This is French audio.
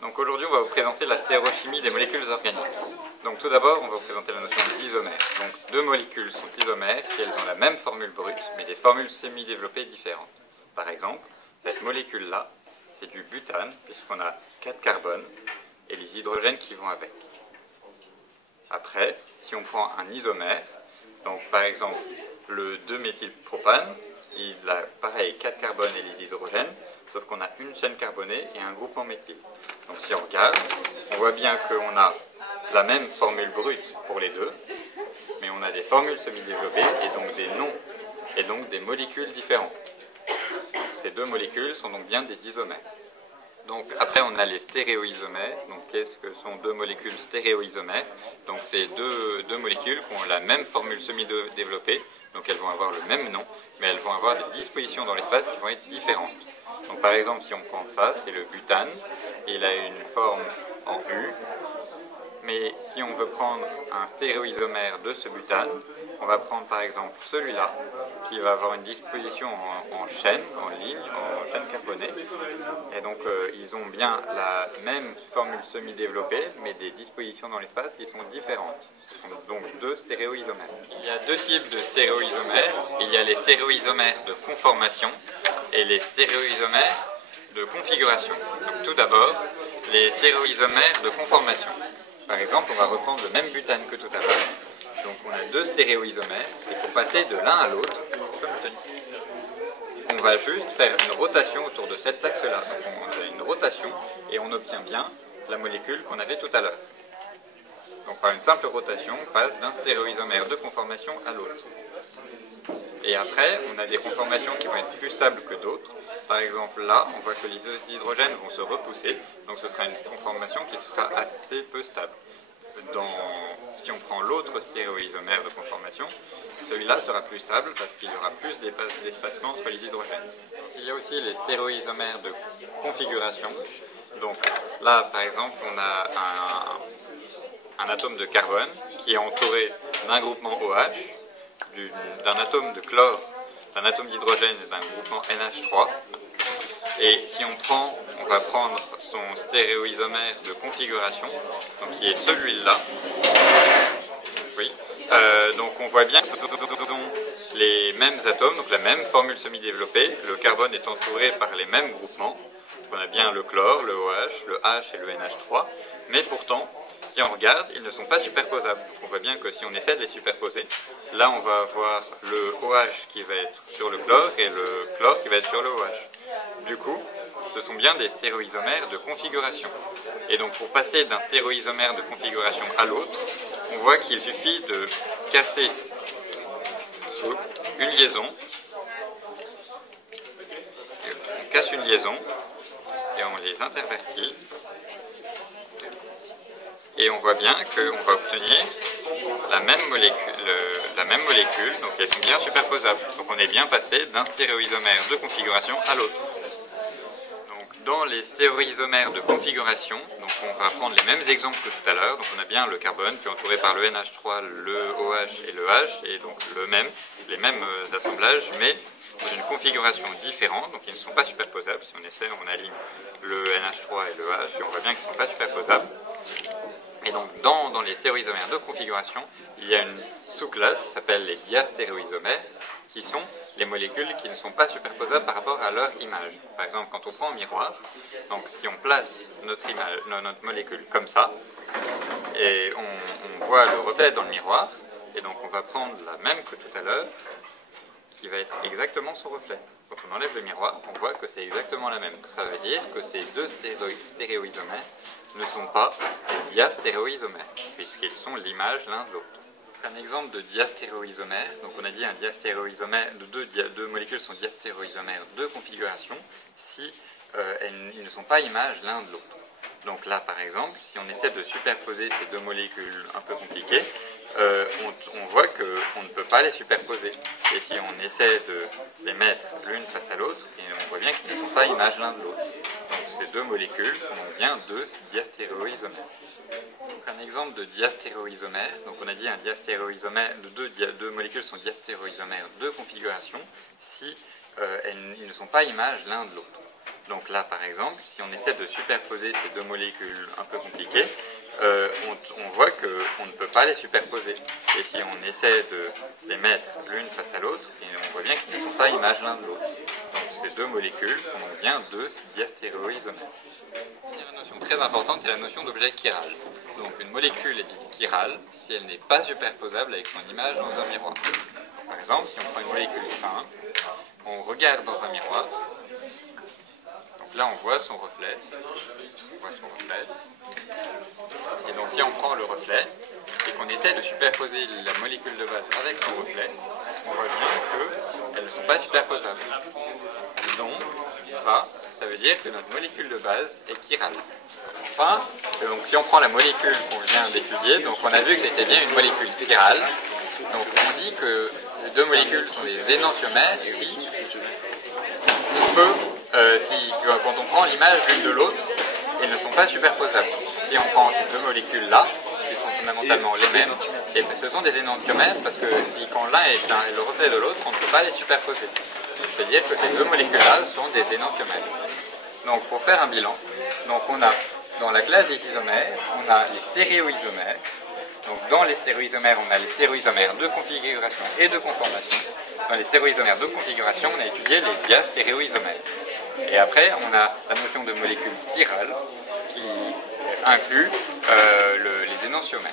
Donc aujourd'hui, on va vous présenter la stéréochimie des molécules organiques. Donc tout d'abord, on va vous présenter la notion d'isomère. Donc deux molécules sont isomères si elles ont la même formule brute, mais des formules semi-développées différentes. Par exemple, cette molécule-là, c'est du butane, puisqu'on a 4 carbones et les hydrogènes qui vont avec. Après, si on prend un isomère, donc par exemple le 2-méthylpropane, il a pareil 4 carbones et les hydrogènes, sauf qu'on a une chaîne carbonée et un groupe en méthyle. Donc si on regarde, on voit bien qu'on a la même formule brute pour les deux, mais on a des formules semi-développées et donc des noms, et donc des molécules différentes. Ces deux molécules sont donc bien des isomères. Donc après on a les stéréoisomères. Donc qu'est-ce que sont deux molécules stéréoisomères? Donc c'est deux molécules qui ont la même formule semi-développée, donc elles vont avoir le même nom, mais elles vont avoir des dispositions dans l'espace qui vont être différentes. Donc par exemple si on prend ça, c'est le butane, il a une forme en U, mais si on veut prendre un stéréoisomère de ce butane, on va prendre par exemple celui-là, qui va avoir une disposition en chaîne, en ligne, en chaîne carbonée. Et donc ils ont bien la même formule semi-développée, mais des dispositions dans l'espace qui sont différentes. Ce sont donc deux stéréoisomères. Il y a deux types de stéréoisomères. Il y a les stéréoisomères de conformation et les stéréoisomères de configuration. Donc tout d'abord, les stéréoisomères de conformation. Par exemple, on va reprendre le même butane que tout à l'heure. Donc on a deux stéréoisomères, et pour passer de l'un à l'autre, on va juste faire une rotation autour de cet axe-là. Donc on a une rotation, et on obtient bien la molécule qu'on avait tout à l'heure. Donc par une simple rotation, on passe d'un stéréoisomère de conformation à l'autre. Et après, on a des conformations qui vont être plus stables que d'autres. Par exemple, là, on voit que les hydrogènes vont se repousser, donc ce sera une conformation qui sera assez peu stable. Si on prend l'autre stéréoisomère de conformation, celui-là sera plus stable parce qu'il y aura plus d'espacement entre les hydrogènes. Il y a aussi les stéréoisomères de configuration. Donc là, par exemple, on a un atome de carbone qui est entouré d'un groupement OH, d'un atome de chlore, d'un atome d'hydrogène et d'un groupement NH3. Et si on va prendre son stéréoisomère de configuration, donc qui est celui-là. Oui. Donc on voit bien que ce sont les mêmes atomes, donc la même formule semi-développée. Le carbone est entouré par les mêmes groupements. Donc on a bien le chlore, le OH, le H et le NH3. Mais pourtant, si on regarde, ils ne sont pas superposables. Donc on voit bien que si on essaie de les superposer, là on va avoir le OH qui va être sur le chlore et le chlore qui va être sur le OH. Du coup, ce sont bien des stéréoisomères de configuration. Et donc pour passer d'un stéréoisomère de configuration à l'autre, on voit qu'il suffit de casser une liaison. On casse une liaison et on les intervertit. Et on voit bien qu'on va obtenir la même molécule, donc elles sont bien superposables. Donc on est bien passé d'un stéréoisomère de configuration à l'autre. Donc dans les stéréoisomères de configuration, donc on va prendre les mêmes exemples que tout à l'heure. Donc on a bien le carbone qui est entouré par le NH3, le OH et le H, et donc les mêmes assemblages, mais dans une configuration différente, donc ils ne sont pas superposables. Si on essaie, on aligne le NH3 et le H, et on voit bien qu'ils ne sont pas superposables. Et donc dans les stéréoisomères de configuration, il y a une sous-classe qui s'appelle les diastéréoisomères, qui sont les molécules qui ne sont pas superposables par rapport à leur image. Par exemple, quand on prend un miroir, donc si on place notre molécule comme ça, et on voit le reflet dans le miroir, et donc on va prendre la même que tout à l'heure, qui va être exactement son reflet. Quand on enlève le miroir, on voit que c'est exactement la même. Ça veut dire que ces deux stéréoisomères ne sont pas des diastéréoisomères, puisqu'ils sont l'image l'un de l'autre. Un exemple de diastéréoisomère, donc on a dit un diastéréoisomère, deux molécules sont diastéréoisomères de configuration si ils ne sont pas images l'un de l'autre. Donc là par exemple, si on essaie de superposer ces deux molécules un peu compliquées, on voit qu'on ne peut pas les superposer. Et si on essaie de les mettre l'une face à l'autre, on voit bien qu'ils ne sont pas images l'un de l'autre. Donc ces deux molécules sont bien deux diastéréoisomères. Donc un exemple de diastéréoisomère, donc on a dit un diastéréoisomère, deux molécules sont diastéréoisomères de configuration si ils ne sont pas images l'un de l'autre. Donc là, par exemple, si on essaie de superposer ces deux molécules un peu compliquées, on voit qu'on ne peut pas les superposer. Et si on essaie de les mettre l'une face à l'autre, on voit bien qu'ils ne sont pas images l'un de l'autre. Donc ces deux molécules sont donc bien deux diastéréoisomères. Une notion très importante est la notion d'objet chiral. Donc une molécule est dite chirale si elle n'est pas superposable avec son image dans un miroir. Par exemple, si on prend une molécule simple, on regarde dans un miroir. Donc là, on voit son reflet. Et donc, si on prend le reflet et qu'on essaie de superposer la molécule de base avec son reflet, on voit bien qu'elles ne sont pas superposables. Donc, ça veut dire que notre molécule de base est chirale. Enfin, donc, si on prend la molécule qu'on vient d'étudier, donc on a vu que c'était bien une molécule chirale. Donc, on dit que les deux molécules sont des énantiomères si quand on prend l'image l'une de l'autre, elles ne sont pas superposables. Si on prend ces deux molécules-là, qui sont fondamentalement les mêmes, et ce sont des énantiomères parce que quand l'un est le reflet de l'autre, on ne peut pas les superposer. C'est-à-dire que ces deux molécules-là sont des énantiomères. Donc pour faire un bilan, donc on a dans la classe des isomères, on a les stéréoisomères. Donc dans les stéréoisomères, on a les stéréoisomères de configuration et de conformation. Dans les stéréoisomères de configuration, on a étudié les diastéréoisomères. Et après, on a la notion de molécule chirale qui inclut les énantiomères.